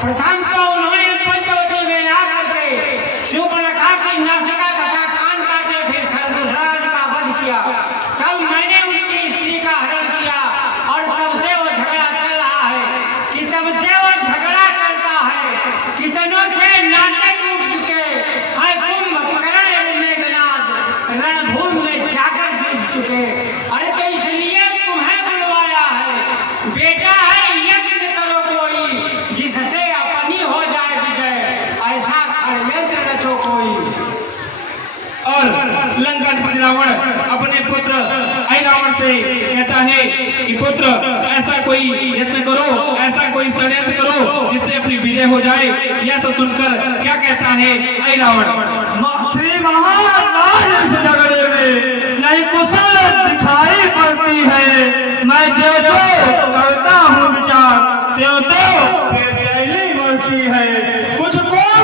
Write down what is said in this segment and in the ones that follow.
प्रथम तो उन्होंने पंचवटी में आकर के शूर्पणखा की नासिका तथा कान काटे, फिर खरदूषण का वध किया। तब मैंने उनकी स्त्री का हरण किया और तब से वो झगड़ा चल रहा है कि तब से वो झगड़ा चलता है। कितनों से नाते टूट चुके हैं, कुंभकर्ण एवं मेघनाद रणभूमि में जाकर जीत चुके। अरे तो इसलिए तुम्हें बुलवाया है, बेटा है यज्ञ करो कोई, जिससे अपनी हो जाए विजय, ऐसा षड्यंत्र रचो कोई। और लंकाधिपति रावण अपने पुत्र ऐरावण से कहता है कि पुत्र ऐसा कोई यत्न करो, ऐसा कोई षड्यंत्र करो जिससे अपनी विजय हो जाए। यह सब सुनकर क्या कहता है ऐरावण? श्री महाराज इस झगड़े में नहीं कुशल दिखाई पड़ती है। मैं जो करता हूँ विचार त्यों तो बेचैनी बढ़ती है। कुछ कौन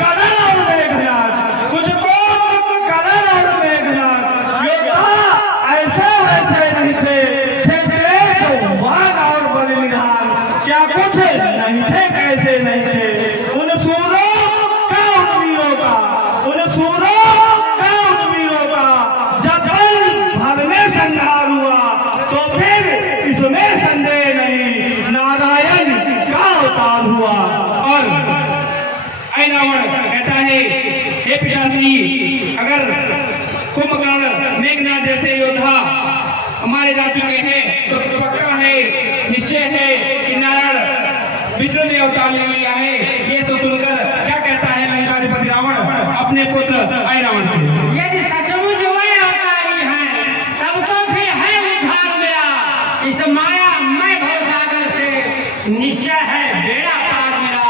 करण और मेघनाद, कुछ कौन करण और मेघनाद योद्धा ऐसे वैसे नहीं थे, थे वान और बलिदान। क्या कुछ नहीं थे, कैसे नहीं थे। उन सूरों का उन वीरों का, उन सूरों का उन वीरों का जब भर में संहार हुआ तो फिर इसमें संदेह नहीं, नारायण का अवतार हुआ। और ऐरावण कहता है हे पिताश्री, अगर कुंभकर्ण मेघनाद जैसे योद्धा हमारे जा चुके हैं तो पक्का है, निश्चय है कि नारायण विष्णु ने अवतार ले लिया है। ये सब सुनकर क्या कहता है लंकाधिपति रावण अपने पुत्र ऐरावण से? यदि सचमुच वे अवतारी हैं, तब तो फिर है उद्धार मेरा। इस माया मैं भवसागर से निश्चय है बेड़ा पार मेरा।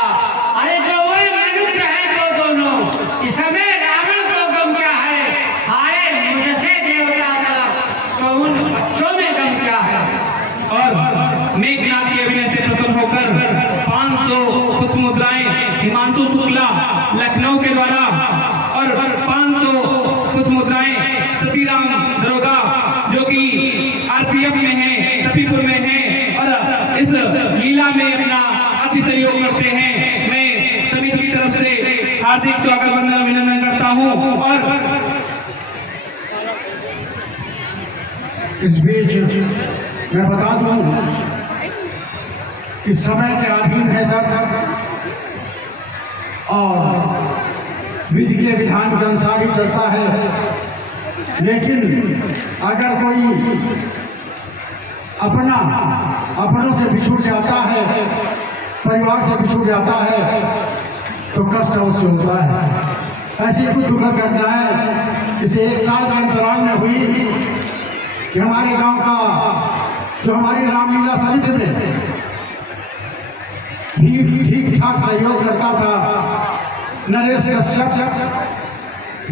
अरे जो वे मनुष्य है तो दोनों, इस समय रावण को गम क्या है, हाय मुझसे देवता तक तो उन बच्चों में गम क्या है। और मेघनाद के अभिनय से प्रसन्न होकर 500 पुष्प मुद्राएं हिमांशु शुक्ला लखनऊ के द्वारा और 500 पुष्प मुद्राएं सतीराम दरोगा जो कि आरपीएफ में है, सफीपुर में है और इस लीला में अपना अति सहयोग करते हैं। मैं समिति की तरफ से हार्दिक स्वागत वंदन अभिनंदन करता हूं। और इस बीच मैं बता दूं कि समय के अधीन है सब और विधि के विधान के अनुसार ही चलता है। लेकिन अगर कोई अपनों से बिछुड़ जाता है, परिवार से बिछुड़ जाता है तो कष्ट अवश्य होता है। ऐसी कुछ दुखद घटनाएं इसे 1 साल के अंतराल में हुई कि हमारे गांव का जो हमारी रामलीला समिति में ठीक ठाक सहयोग करता था नरेश कश्यप,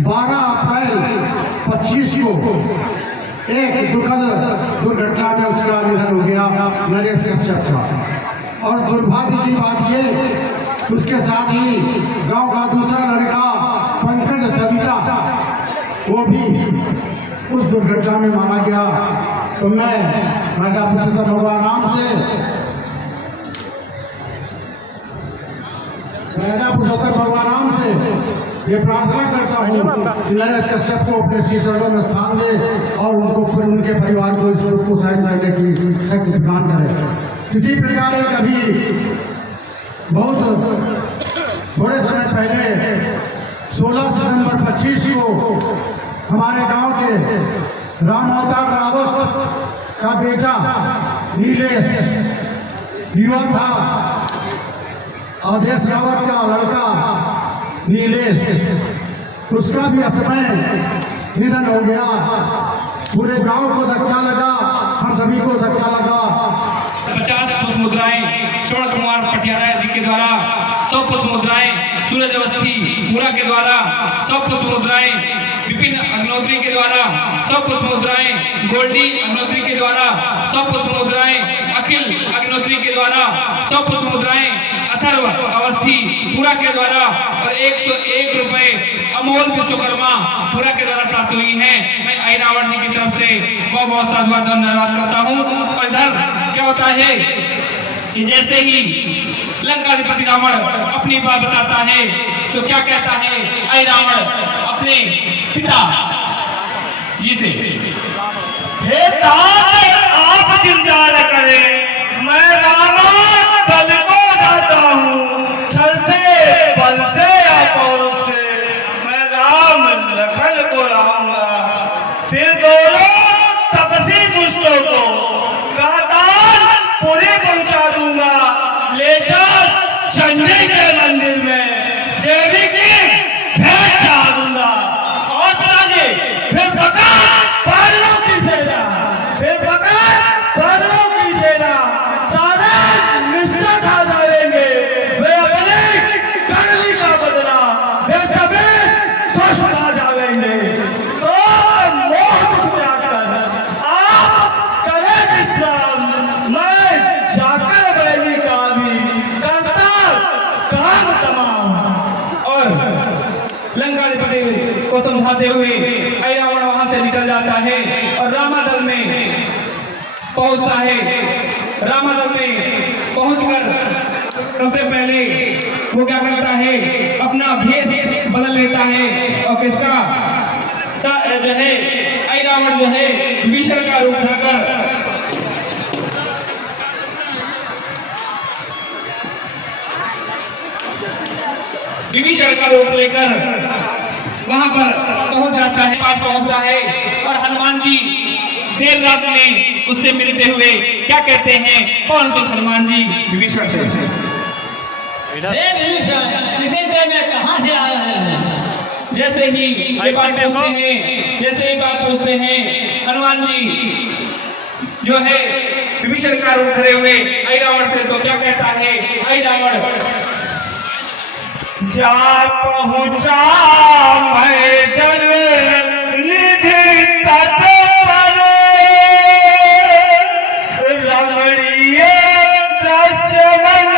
12 अप्रैल 25 को एक दुखद दुर्घटना में उसका निधन हो गया, नरेश कश्यप का। और दुर्भाग्य की बात ये, उसके साथ ही गांव का दूसरा लड़का पंकज सविता वो भी उस दुर्घटना में मारा गया। तो मैं राजा पुरुषोत्तम भगवान राम से ये प्रार्थना करता हूँ कि नरेश कश्यप को अपने श्री चरणों में स्थान दे और उनको फिर उनके परिवार को इस को साइन करने की शक्ति प्रदान करे। इसी प्रकार एक अभी बहुत थोड़े समय पहले 16 सितंबर 25 को हमारे गांव के राम अवतार रावत का बेटा नीलेश युवा था, अवधेश रावत का लड़का नीलेश, उसका भी असमय निधन हो गया। पूरे गांव को धक्का लगा, हम सभी को धक्का लगा। 50 पुष्प मुद्राएं श्रवण कुमार पटियाला जी के द्वारा, 100 पुष्प मुद्राएं सूरज अवस्थी पूरा के द्वारा, 100 पुष्प मुद्राएं विपिन अग्नोत्री के द्वारा, 100 पुष्प मुद्राएं गोल्डी अग्नोत्री के द्वारा, 100 पुष्प मुद्राएं अखिल अग्नोत्री के द्वारा, 100 पुष्प मुद्राएं अथर्व अवस्थी पूरा के द्वारा और 101 रुपए अमोल विश्वकर्मा पूरा के द्वारा प्राप्त हुई है। मैं ऐरावण जी की तरफ से बहुत बहुत साधुवाद धन्यवाद करता हूँ। और इधर क्या होता है कि जैसे ही लंकाधिपति रावण अपनी बात बताता है तो क्या कहता है, ऐ रावण अपने पिता जी से, हे तात आप चिंता न करें, मैं रावण दल को जाता हूँ, छल से बल से या पौरुष से मैं राम लखन को लाऊंगा, फिर दोनों तपसी दुष्टों को काताल पूरे पहुंचा दूंगा, ले जा चंडी के मंदिर में देवी की भेंट चढ़ा दूंगा। और पिताजी फिर पकड़ पांडवों की सेना, फिर पकड़ पांडवों की सेना, सारे निश्चय खा जाएंगे, वे अपनी करनी का बदला वे सभी दुष्ट खा जाएंगे। तो मोह त्याग कर आप करें विश्राम, मैं जाकर बैली का भी करता काम तमाम। और लंकाधिपति को समझाते हुए ऐ रावण वहां से निकल जाता है और रामादल में पहुंचता है। रामादल में पहुंचकर सबसे पहले वो क्या करता है, अपना भेष बदल लेता है और किसका जो है ऐ रावण जो है विभीषण का रूप धरकर विभीषण का रूप लेकर वहां पर पहुंच जाता है, पास पहुंचता है और हनुमान जी देर रात में उससे मिलते हुए क्या कहते हैं, कौन से हनुमान जी विभीषण से, इतनी देर में कहाँ से आ रहे हैं? जैसे ही ये बात पूछते हैं, जैसे ही बात पूछते हैं, हनुमान जी जो है विभीषण का रूप धरे हुए ऐ रावण से तो क्या कहता है, ऐ रावण जा पहुंचा मैं जल निधि तट पर, रमणीय दृश्य मन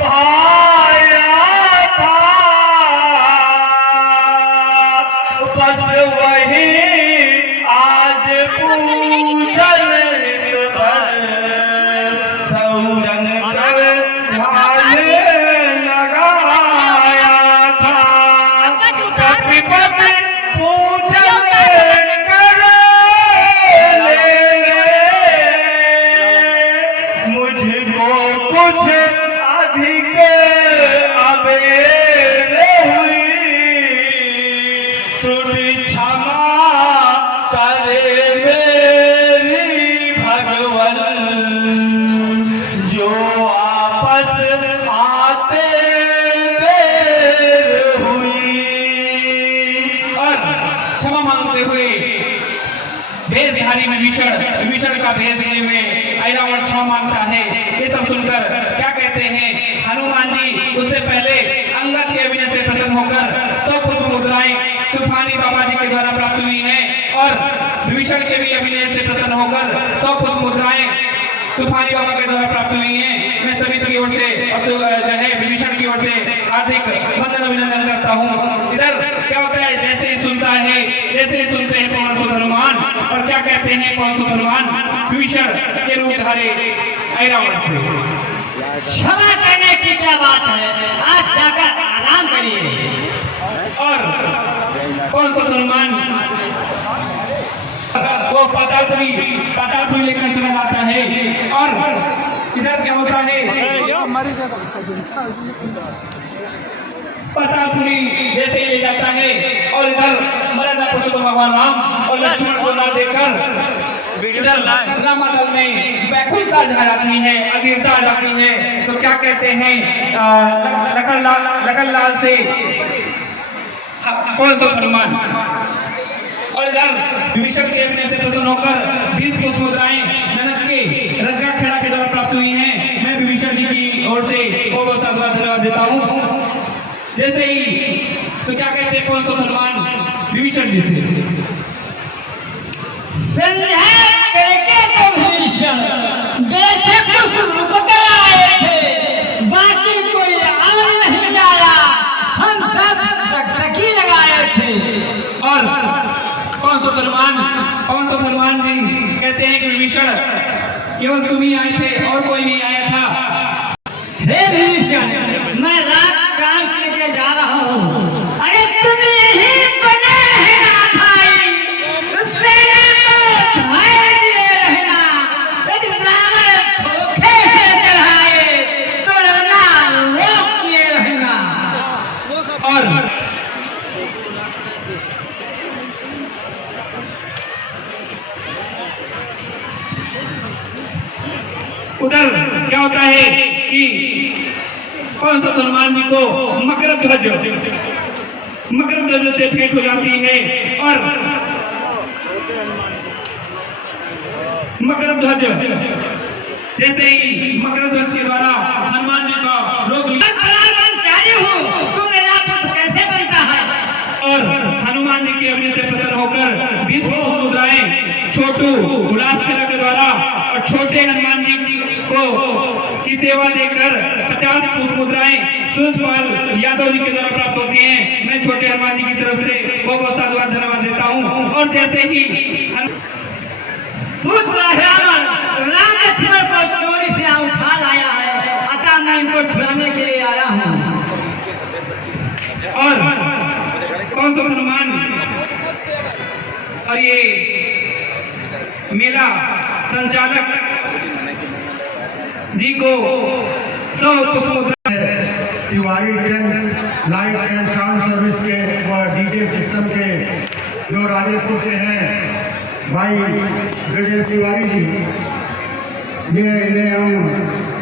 भाया था, बस वही आज पूजन हित पर सौजन कर ध्यान लगाया था, कपिपति पूजन कर ले मुझको कुछ अधिक अबेर हुई, त्रुटि क्षमा करे मेरी भगवन, जो आपस आते देर हुई। और क्षमा मांगते हुए भेषधारी विभीषण का भेष लिए हुए ऐ रावण क्षमा मांगता है। ये सब सुनकर क्या कहते हैं, हनुमान जी उससे पहले अंगद के अभिनय से प्रसन्न होकर 100 पुष्प मुद्राएं तूफानी बाबा जी के द्वारा प्राप्त हुई हैं और विभीषण के भी अभिनय से प्रसन्न होकर 100 पुष्प मुद्राएं तूफानी बाबा के द्वारा प्राप्त हुई हैं। मैं सभी की ओर से अब तो जो है विभीषण की ओर से हार्दिक वंदन अभिनंदन करता हूँ। इधर क्या होता है, जैसे ही सुनता है, जैसे ही सुनते हैं पवन सुत हनुमान और क्या कहते हैं पवन सुत हनुमान विभीषण के रूप धारे ऐ रावण से, क्षमा करने की क्या बात है, आज जाकर आराम करिए। और पवन सुत हनुमान वो पातालपुरी लेकर चला जाता है। और इधर क्या होता है, पातालपुरी जैसे ले जाता है और इधर मर्यादा पुरुषोत्तम भगवान राम और लक्ष्मण को ना देकर इधर रामादल में व्याकुलता जाती है, अधीरता जाती है। तो क्या कहते हैं, लखनलाल से कौन सा हनुमान और इधर विभीषण के अभिनय से प्रसन्न होकर 20 पुष्प मुद्राएं जनक के रंगा खेड़ा के द्वारा प्राप्त हुई हैं। मैं विभीषण जी की ओर से बहुत धन्यवाद देता हूँ। जैसे ही तो क्या कहते हैं कौन सा हनुमान विभीषण जी से, संध्या करके तो भीषण जैसे कुछ रुक कर आए थे, बाकी कोई और नहीं आया, हम सब टकटकी लगाए थे। और कौन सा हनुमान जी कहते हैं कि विभीषण केवल तुम ही आए थे और कोई नहीं आया था। हे विभीषण, मैं रात काम लेके जा रहा हूँ। अरे तुम यहीं बने रहना भाई, सेना को धैर्य दिए रहना। यदि ब्राह्मण धोखे से चढ़ाए तो लड़ना रोक किए रहना। और उधर क्या होता है कि कौन सा हनुमान जी को मकर ध्वज से भेंट हो जाती है और मकर ध्वज जैसे ही मकर ध्वज के द्वारा हनुमान जी का रोग तुम मेरा पुत्र कैसे बनता है? और हनुमान जी के अभिनय से प्रसन्न होकर 20 मुद्राएं छोटू गुलाब के द्वारा और छोटे हनुमान जी को की सेवा देकर 50 मुद्राएं सुरजपाल यादव जी के द्वारा प्राप्त होती हैं। मैं छोटे हनुमान जी की तरफ से बहुत बहुत साधुवाद धन्यवाद देता हूं। और जैसे ही राम लक्ष्मण को चोरी से उठा लाया है, अतः मैं इनको छुड़ाने के लिए आया हूँ। और कौन सा हनुमान और ये मेला संचालक जी को 100 मुद्रा Tiwari tent light and sound service के और डीजे सिस्टम के जो राजेपुर के हैं भाई ब्रजेश तिवारी जी, ये इन्हें हम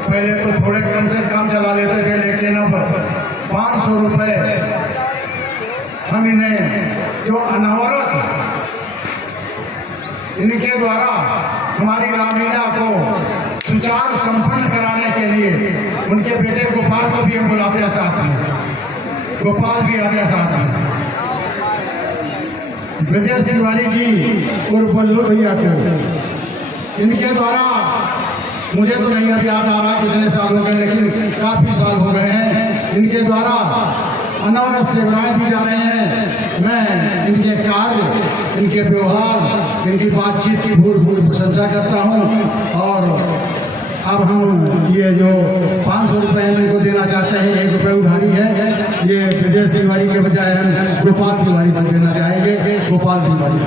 पहले तो थोड़े कम से कम चला लेते थे, लेकिन अब 500 रुपये हम इन्हें जो अनावरत इनके द्वारा हमारी रामलीला को सुचारू संपन्न कराने के लिए उनके बेटे गोपाल को भी हम बुलाते हैं साथ में, गोपाल भी आते हैं साथ में। ब्रजेश तिवारी जी और बल्लू भैया को इनके द्वारा मुझे तो नहीं अभी याद आ रहा कितने साल हो गए, लेकिन काफ़ी साल हो गए हैं, इनके द्वारा अनावरत सेवाएं दी जा रही हैं। मैं इनके कार्य, इनके व्यवहार, इनकी बातचीत की भूल प्रशंसा करता हूं। और अब हम ये जो 500 रुपये इनको देना चाहते हैं, 1 रुपये उधारी है, ये ब्रजेश तिवारी के बजाय हम गोपाल तिवारी को देना चाहेंगे, गोपाल तिवारी।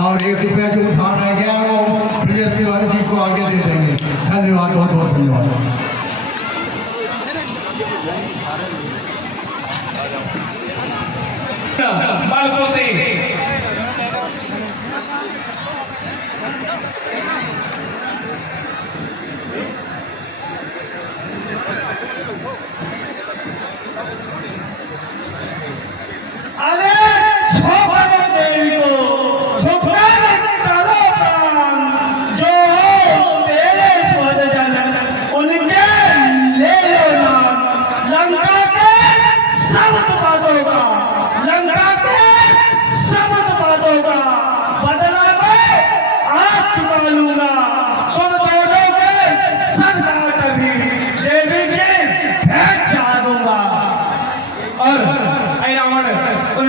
और 1 रुपया जो उधार रह गया वो ब्रजेश तिवारी जी को आगे दे देंगे। धन्यवाद, बहुत बहुत धन्यवाद। बालकों से अरे छोड़ो देवी को, छोड़ो करो प्राण, जो तेरे स्वजन उनके ले लो नाम। लंका के सब उत्पादों का, लंका के सब उत्पादों का बदला मैं आज चुका लूंगा। तुम दोनों के सब काट भी देवी के भेंट चढ़ा दूंगा। और रावण उन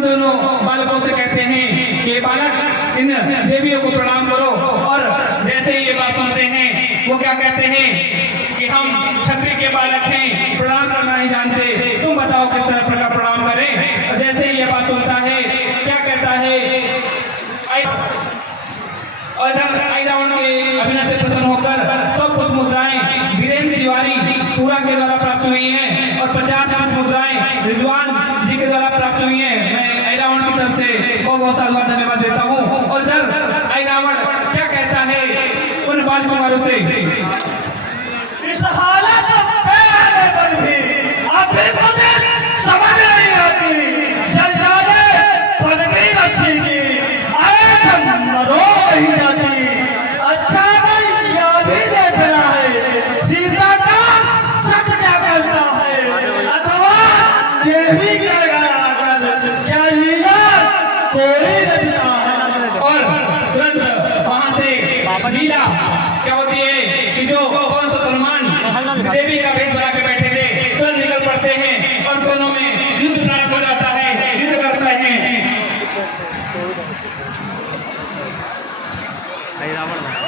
दोनों बालकों से कहते हैं कि बालक इन देवियों को प्रणाम करो। और जैसे ही ये बात सुनते हैं वो क्या कहते हैं कि हम क्षत्रिय के बालक हैं, प्रणाम करना नहीं जानते, तुम बताओ किस तरह का प्रणाम करें। और जैसे ही ये बात सुनता है क्या कहता है, और इधर रावण के अभिनय से प्रसन्न होकर 100 मुद्राएं वीरेंद्र तिवारी पूरा के द्वारा प्राप्त हुई हैं और 50 मुद्राएं रिजवान जी के द्वारा प्राप्त हुई हैं। मैं रावण की तरफ से बहुत बहुत धन्यवाद देता हूँ। और इधर रावण क्या कहता है उन बालकुमारों से, इस हालत में पर भी अभी मुझे समझ नहीं आती, जल जाने पदवी रखी की आए मरो नहीं जाती। अच्छा नहीं यह भी देख रहा है सीता का सच क्या करता है, अथवा ये भी क्या लीला कोई रचना है। और तुरंत वहां से लीला क्या होती है कि जो कौन सा हनुमान देवी का भेष बना के बैठे थे तुरंत निकल पड़ते हैं और दोनों में युद्ध प्रारंभ हो जाता है, युद्ध करते हैं। ऐरावत